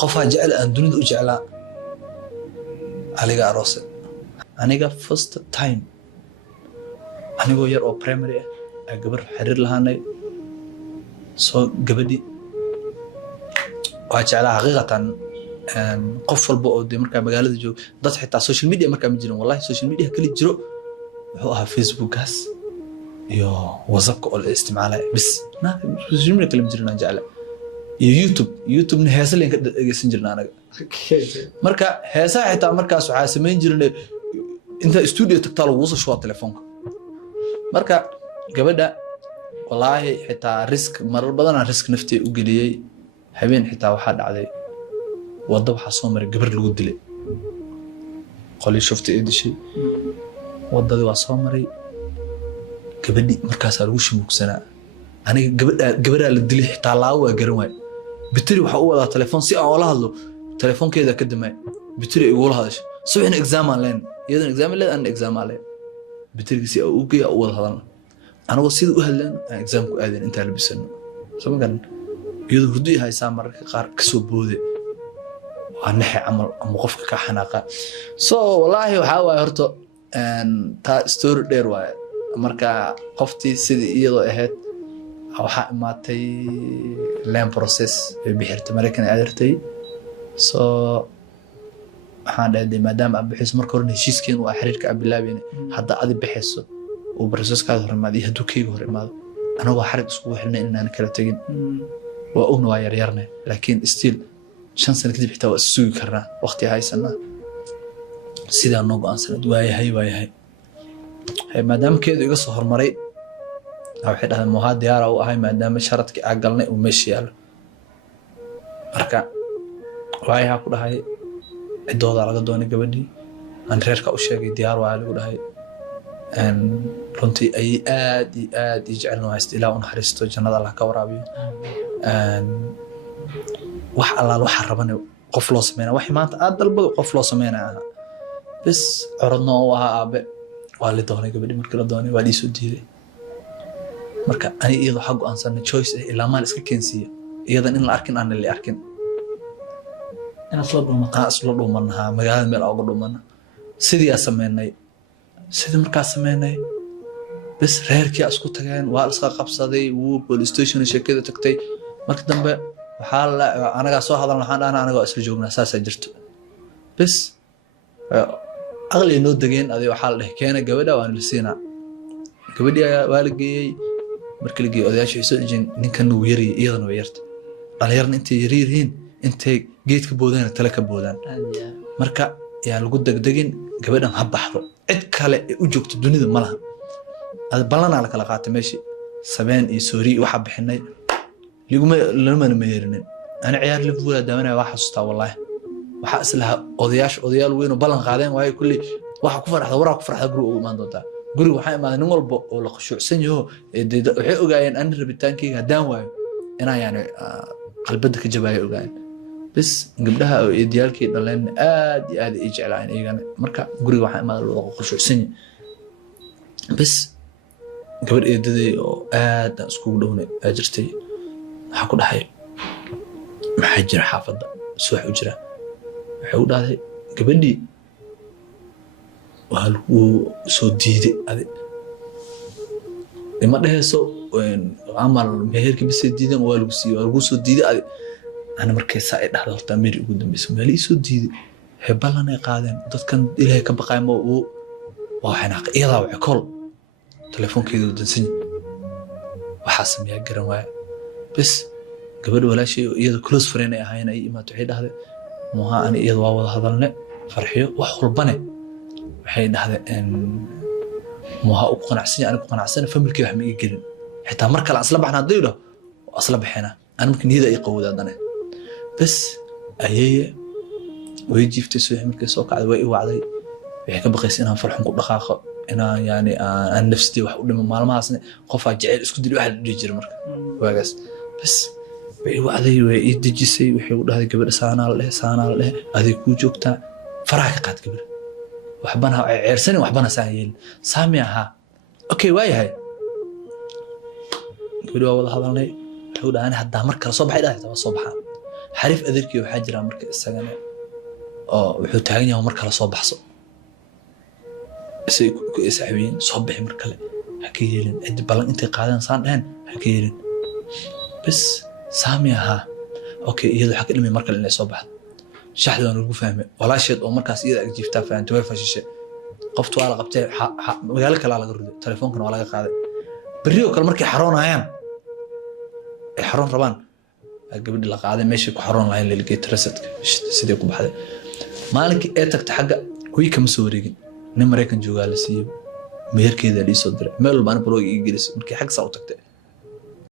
qofaa jecel aan dunida u jeclaa aliga aroose aniga first time anigoo yar oo primary ah gabar xiriir lahaanay soo gabadhi waa jeclaa xaqiiqatan qof walba oo markaa magaalada joogo dad xitaa social media markaa ma jirin wallahi social media kali jiro wuxuu ahaa facebookgaas iyo whatsappka oo la isticmaalay bis social media kali ma jirin aan jeclaa iyo youtube na heesa leen ka dhageysan jirnaa anaga marka heesaha xitaa markaas waxaa samayn jirnay inta studio tagtaa lagu soo shuba telefoonka marka gabadha wallaahi xitaa risk marar badan aan risk naftii u geliyay habeen xitaa waxaa dhacday waddo waxaa soo maray gabar lagu dilay qolii shufta ee dishay waddadii waa soo maray gabadhi markaasaa lagu shimugsanaa aniga gabadhaa la dilay xitaa laawo waa garan waay bitiri waxaa u wadaa telefoon si aan oola hadlo telefoonkeeda ka damay bitiri ay ugula hadasho subaxna exam aan leen iyadan exam leed aan exam aan leen bitirigi si uu geeyo u wada hadalna anagoo sida u hadlaan aan exam ku aadeen inta la bisano soo magan iyadoo hurdo haysaa mararka qaar ka soo boode waa naxay camal ama qofka ka xanaaqa so wallaahi waxaa waay horto ta story dheer waay marka qoftii sidii iyadoo ahayd waxaa imaatay land process ee bixirtay Mareykan adeertay so waxaan dhahay maadaama aad bixiso marka hore heshiiskeen waa xiriirka aad bilaabayna hadda aad bixiso oo processkaada hor imaado hadduu keyga hor imaado anagoo xarig isku xirnay inaan kala tagin waa ogna waa yaryarnay laakiin still 5 sano kadib xitaa waa sugi karnaa waqti haysanaa sidaa noo go'aansanad waayahay maadaama keedu iga soo hormaray waxay dhahdeen muhaa diyaara u ahay maadaama sharadkii aan galnay uu meesha yaalo marka waayaha ku dhahay ciddooda laga doonay gabadhii aan reerka u sheegay diyaar waa lagu dhahay runtii ay aad iyo aad i jecelno haysta ilaa u naxariisto jannada Allah ka waraabiyo wax allaal waxa rabanay qof loo sameeyay wax maanta aad dalbado qof loo sameeyay bas orodno oo aha aabe waa la doonay gabadhii markii la doonay waa dhiisoo diiday marka ani iyadoo xaq go'aansanay choice ilaa maal iska keensiyo iyadan in la arkin aan la arkin أنا أصلا دومنا مجال مال أو دومنا سيدي أسميناي سيدي مركز سميناي بس ريركي أسكت كان وألصق قبصدي وبوليس ستيشن شكله تكتي مركز دنبه حال أنا قاعد صاحب هذا الحين أنا قاعد أسرع جونا أساسا جرت بس أغلى نود دقين هذه وحال كأنا جوده وأنا لسينا جودي والقي مركز لقي أذا شيء سجن نكنو ويري أيضا ويرت أنا يرن أنت يريرين أنت جيت كبودان تلا كبودان مركا يعني لو قدك دقين قبلنا هبحرو عد كله وجوكت الدنيا مالها هذا بلنا على كلاقات ماشي سبان سوري وحب حناي ليقوم لما نميرنين أنا عيار اللي بقولها دامنا واحد صتا والله وحأس لها أضيال وين وبلن قاعدين وهاي كل واحد كفر هذا ورا كفر هذا جرو ما ندوتا جرو وحي ما نمر ولا خشوع سنجو وحي وجاين أنا ربيتانكي هدان واي أنا يعني قلبك جباي وجاين بس قبلها إيديالكي دلنا آد يجعل عين إيجانا مركا قري واحد ما له خشوع سنة بس قبل إيدي آد سكول هنا أجرتي حكون حي محجر حافظ سوح أجرة حول هذا قبل لي وهو سوديدي هذا لما ده سو عمل مهيرك بس ديدا والو سوديدي هذا أنا مركز سعيد هذا التأمير يقدم باسم لي سودي هبلنا قادم dadkan ilaahay ka baqay ma uu waxaan aqiyada wax kol telefoonkeedu dansan waxa sameeyaa garan waay bas gabadh walaashay iyada close friend ay ahayn ay imaatay waxay dhahday muha ani iyada waa wada hadalne farxiyo wax walbane waxay dhahdeen muha u qanacsan familkii wax ma ii gelin xitaa marka la asla baxna diido asla baxina aan markii niyada ay qowdaadane بس أيه ويجيفتي سوي مركز سوق على وعي وعلي بيحكي بقيس إنها فرحون كل دقائق إنها يعني عن نفسي وحول من معلومة أصلا قفا جعل اسكت دي واحد يجري مركز واقص بس وعي وعلي ويدي سي ويحول هذه قبل سنة له هذه كوجوكتا فراك قاد قبل وحبانها عرسني وحبانها سايل سامعها أوكي واي هاي قولوا والله هذا لي حول أنا حدا مركز صباح إلهي تبى صباحا xariif adeerkii waxaa jira marka isagana oo wuxuu taagan yahay marka la soo baxso isay ku isxaabiyeen soo bixi mar kale ha ka yeelin cid balan intay qaadaan saan dhahan ha ka yeelin bas saami aha okay iyadu waxa ka dhimay mar kale inay soo baxdo shaxda aan ugu fahmay walaasheed oo markaas iyada ag jiiftaa fahanto way fashishay qoftu waa la qabtay magaalo kale laga ruday telefoonkan waa laga qaaday bariyo kale markay xaroonayaan ay xaroon rabaan gabadhi la qaaday meeshii ku xaroon lahayn leelgay trasadka sidii ku baxday maalinkii ay tagtay xagga kuwi kama soo wareegin nin Mareykan jooga la siiyay meherkeeda dhii soo diray meel walba aan barooga ii gelisay markii xag saa u tagtay